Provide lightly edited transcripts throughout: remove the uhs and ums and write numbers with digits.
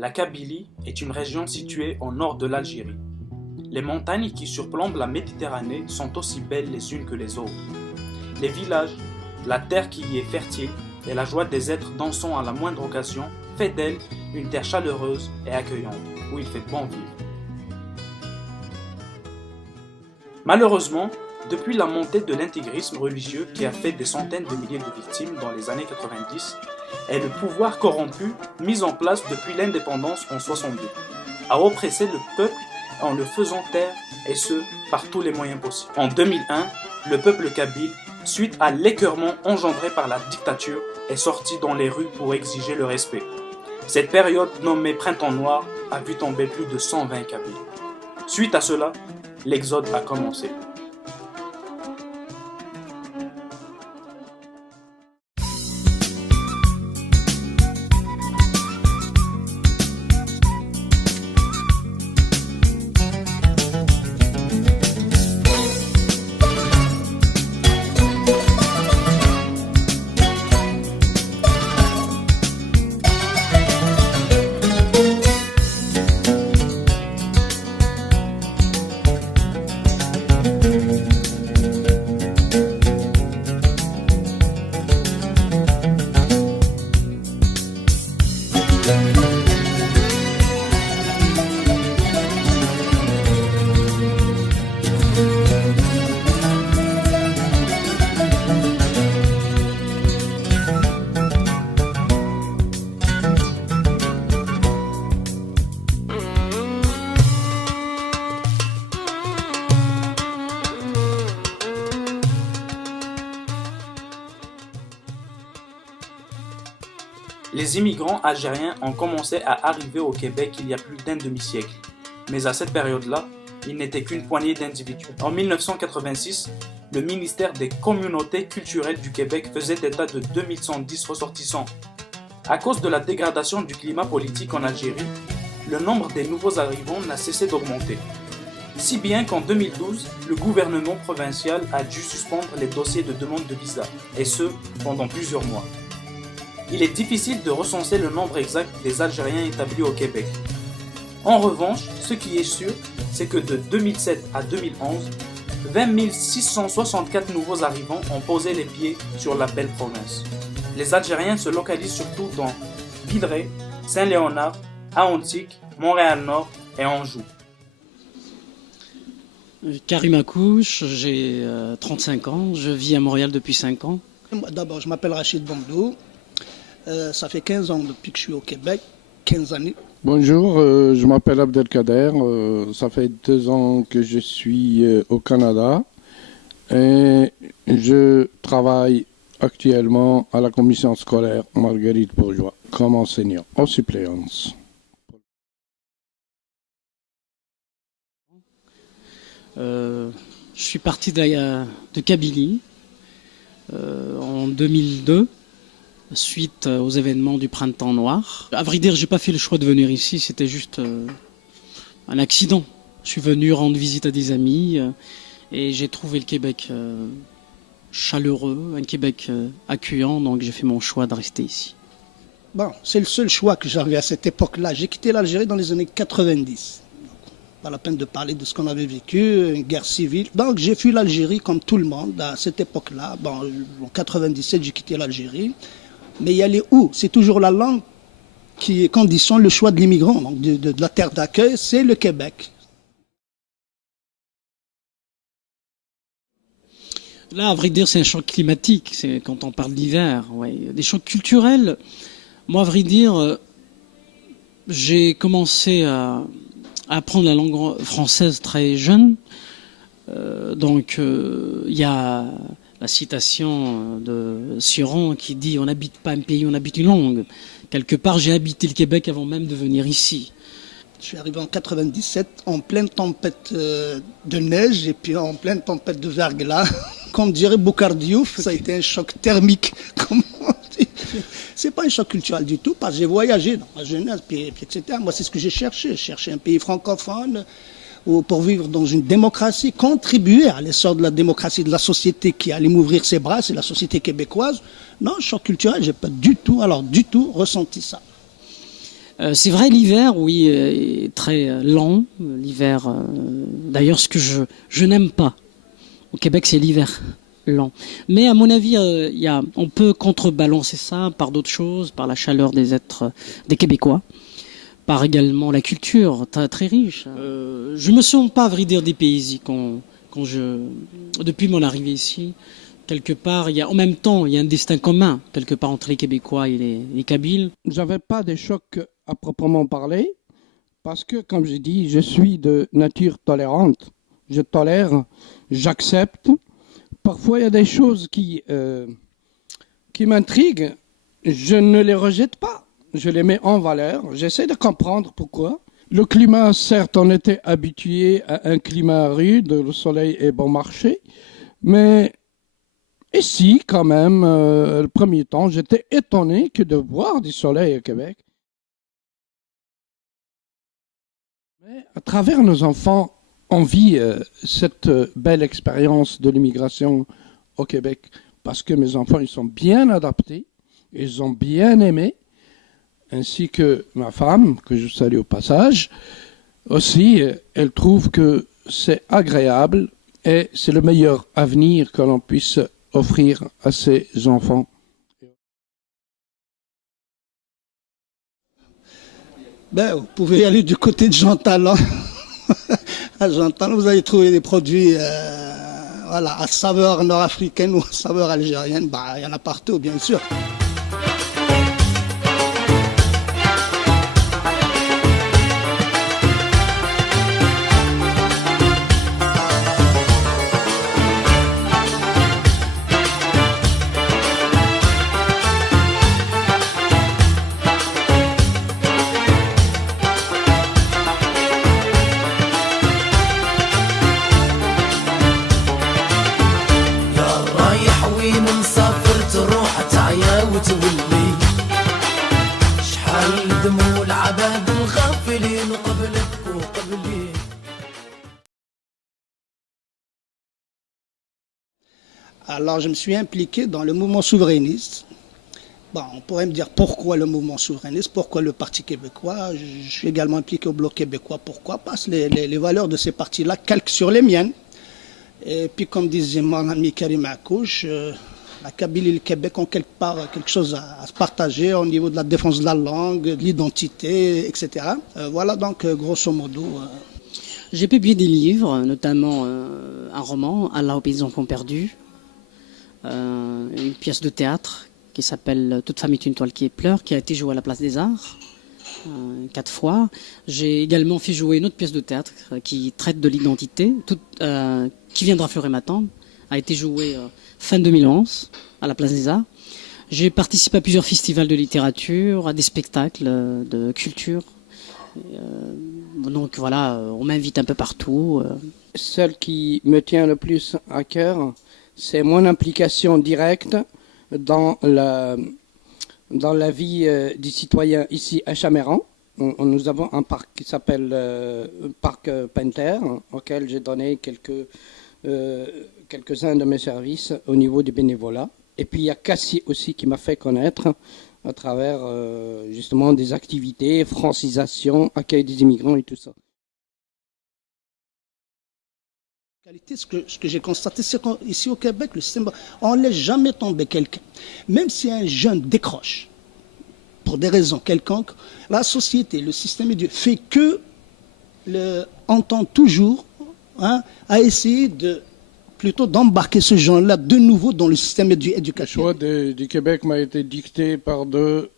La Kabylie est une région située au nord de l'Algérie. Les montagnes qui surplombent la Méditerranée sont aussi belles les unes que les autres. Les villages, la terre qui y est fertile et la joie des êtres dansant à la moindre occasion fait d'elle une terre chaleureuse et accueillante où il fait bon vivre. Malheureusement, depuis la montée de l'intégrisme religieux qui a fait des centaines de milliers de victimes dans les années 90, et le pouvoir corrompu mis en place depuis l'indépendance en 62, a oppressé le peuple en le faisant taire, et ce, par tous les moyens possibles. En 2001, le peuple kabyle, suite à l'écœurement engendré par la dictature, est sorti dans les rues pour exiger le respect. Cette période nommée Printemps Noir a vu tomber plus de 120 Kabyles. Suite à cela, l'exode a commencé. Les immigrants algériens ont commencé à arriver au Québec il y a plus d'un demi-siècle. Mais à cette période-là, ils n'étaient qu'une poignée d'individus. En 1986, le ministère des Communautés culturelles du Québec faisait état de 2110 ressortissants. À cause de la dégradation du climat politique en Algérie, le nombre des nouveaux arrivants n'a cessé d'augmenter. Si bien qu'en 2012, le gouvernement provincial a dû suspendre les dossiers de demande de visa, et ce, pendant plusieurs mois. Il est difficile de recenser le nombre exact des Algériens établis au Québec. En revanche, ce qui est sûr, c'est que de 2007 à 2011, 20 664 nouveaux arrivants ont posé les pieds sur la belle province. Les Algériens se localisent surtout dans Villeray, Saint-Léonard, Ahontic, Montréal-Nord et Anjou. Karim Akouche, j'ai 35 ans, je vis à Montréal depuis 5 ans. D'abord, je m'appelle Rachid Bondou. Ça fait 15 ans depuis que je suis au Québec, 15 années. Bonjour, je m'appelle Abdelkader, ça fait 2 ans que je suis au Canada et je travaille actuellement à la commission scolaire Marguerite Bourgeois comme enseignant en suppléance. Je suis parti de Kabylie en 2002. Suite aux événements du Printemps Noir. À vrai dire, j'ai pas fait le choix de venir ici, c'était juste un accident. Je suis venu rendre visite à des amis et j'ai trouvé le Québec chaleureux, un Québec accueillant, donc j'ai fait mon choix de rester ici. Bon, c'est le seul choix que j'avais à cette époque-là. J'ai quitté l'Algérie dans les années 90. Pas la peine de parler de ce qu'on avait vécu, une guerre civile. Donc j'ai fui l'Algérie comme tout le monde à cette époque-là. Bon, en 97, j'ai quitté l'Algérie. Mais y aller où? C'est toujours la langue qui conditionne le choix de l'immigrant. Donc de la terre d'accueil, c'est le Québec. Là, à vrai dire, c'est un choc climatique, c'est quand on parle d'hiver. Ouais. Des chocs culturels, moi, à vrai dire, j'ai commencé à apprendre la langue française très jeune. Donc, il y a la citation de Sioran qui dit « On n'habite pas un pays, on habite une langue ». Quelque part, j'ai habité le Québec avant même de venir ici. Je suis arrivé en 97 en pleine tempête de neige et puis en pleine tempête de verglas. Comme dirait Boukhar Diouf, ça a été un choc thermique. C'est pas un choc culturel du tout, parce que j'ai voyagé dans ma jeunesse, puis etc. Moi, c'est ce que j'ai cherché. J'ai cherché un pays francophone pour vivre dans une démocratie, contribuer à l'essor de la démocratie, de la société qui allait m'ouvrir ses bras, c'est la société québécoise. Non, choc culturel, j'ai pas du tout ressenti ça. C'est vrai, l'hiver, oui, est très lent. L'hiver, d'ailleurs, ce que je n'aime pas au Québec, c'est l'hiver lent. Mais à mon avis, on peut contrebalancer ça par d'autres choses, par la chaleur des Québécois, par également la culture très, très riche. Je me sens pas, à vrai dire, dépaysé depuis mon arrivée ici. Quelque part, en même temps, il y a un destin commun, quelque part, entre les Québécois et les Kabyles. J'avais pas de choc à proprement parler, parce que, comme j'ai dit, je suis de nature tolérante. Je tolère, j'accepte. Parfois, il y a des choses qui m'intriguent. Je ne les rejette pas. Je les mets en valeur. J'essaie de comprendre pourquoi. Le climat, certes, on était habitué à un climat rude, le soleil est bon marché, mais ici, quand même, le premier temps, j'étais étonné que de voir du soleil au Québec. Mais à travers nos enfants, on vit cette belle expérience de l'immigration au Québec parce que mes enfants, ils sont bien adaptés, ils ont bien aimé, ainsi que ma femme, que je salue au passage. Aussi, elle trouve que c'est agréable et c'est le meilleur avenir que l'on puisse offrir à ses enfants. Vous pouvez aller du côté de Jean Talon. À Jean Talon, vous allez trouver des produits à saveur nord-africaine ou à saveur algérienne. Il y en a partout, bien sûr. Alors, je me suis impliqué dans le mouvement souverainiste. On pourrait me dire pourquoi le mouvement souverainiste, pourquoi le Parti québécois. Je suis également impliqué au Bloc québécois. Pourquoi? Parce que les valeurs de ces partis-là calquent sur les miennes. Et puis, comme disait mon ami Karim Akouche, la Kabylie et le Québec ont quelque chose à se partager au niveau de la défense de la langue, de l'identité, etc. Voilà donc, grosso modo. J'ai publié des livres, notamment un roman, Allah aux pays enfants perdus, une pièce de théâtre qui s'appelle Toute femme est une toile qui pleure, qui a été jouée à la Place des Arts 4 fois. J'ai également fait jouer une autre pièce de théâtre qui traite de l'identité, qui viendra fleurir ma tombe, a été jouée fin 2011 à la Place des Arts. J'ai participé à plusieurs festivals de littérature, à des spectacles de culture. Donc voilà, on m'invite un peu partout. Celle qui me tient le plus à cœur, c'est mon implication directe dans la vie des citoyens ici à Chaméran. Nous avons un parc qui s'appelle Parc Penter, auquel j'ai donné quelques-uns de mes services au niveau du bénévolat. Et puis il y a Cassie aussi qui m'a fait connaître à travers justement des activités, francisation, accueil des immigrants et tout ça. Ce que j'ai constaté, c'est qu'ici au Québec, le système, on ne laisse jamais tomber quelqu'un. Même si un jeune décroche, pour des raisons quelconques, la société, le système éducatif fait que entend toujours à essayer plutôt d'embarquer ce genre-là de nouveau dans le système éducatif. Le choix du Québec m'a été dicté par deux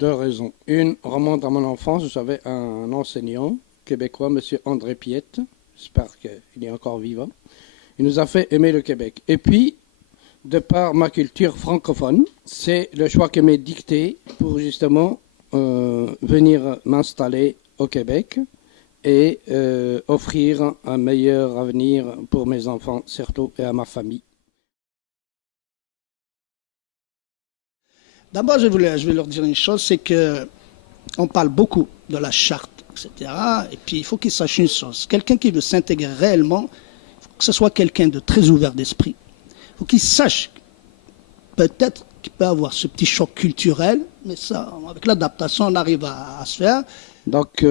raisons. Une remonte à mon enfance, j'avais un enseignant québécois, M. André Piette. J'espère qu'il est encore vivant. Il nous a fait aimer le Québec. Et puis, de par ma culture francophone, c'est le choix qui m'est dicté pour justement venir m'installer au Québec et offrir un meilleur avenir pour mes enfants, surtout, et à ma famille. D'abord, je vais leur dire une chose, c'est qu'on parle beaucoup de la charte, etc. Et puis, il faut qu'ils sachent une chose. Quelqu'un qui veut s'intégrer réellement, il faut que ce soit quelqu'un de très ouvert d'esprit. Il faut qu'il sache peut-être tu peux avoir ce petit choc culturel, mais ça, avec l'adaptation, on arrive à se faire. Donc,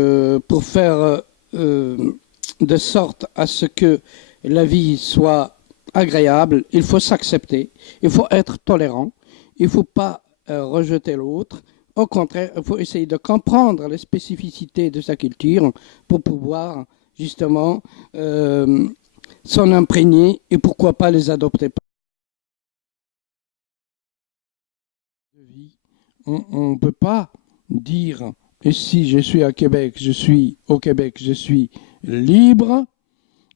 pour faire de sorte à ce que la vie soit agréable, il faut s'accepter, il faut être tolérant, il ne faut pas rejeter l'autre. Au contraire, il faut essayer de comprendre les spécificités de sa culture pour pouvoir justement s'en imprégner et pourquoi pas les adopter. On ne peut pas dire, et si je suis à Québec, je suis au Québec, je suis libre,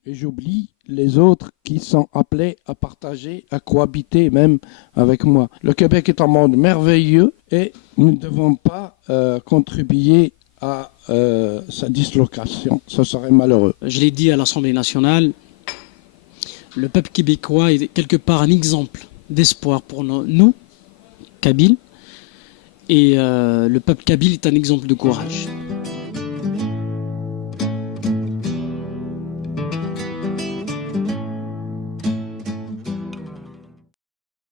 et j'oublie les autres qui sont appelés à partager, à cohabiter même avec moi. Le Québec est un monde merveilleux et nous ne devons pas contribuer à sa dislocation. Ce serait malheureux. Je l'ai dit à l'Assemblée nationale, le peuple québécois est quelque part un exemple d'espoir pour nous, Kabyles, et le peuple kabyle est un exemple de courage.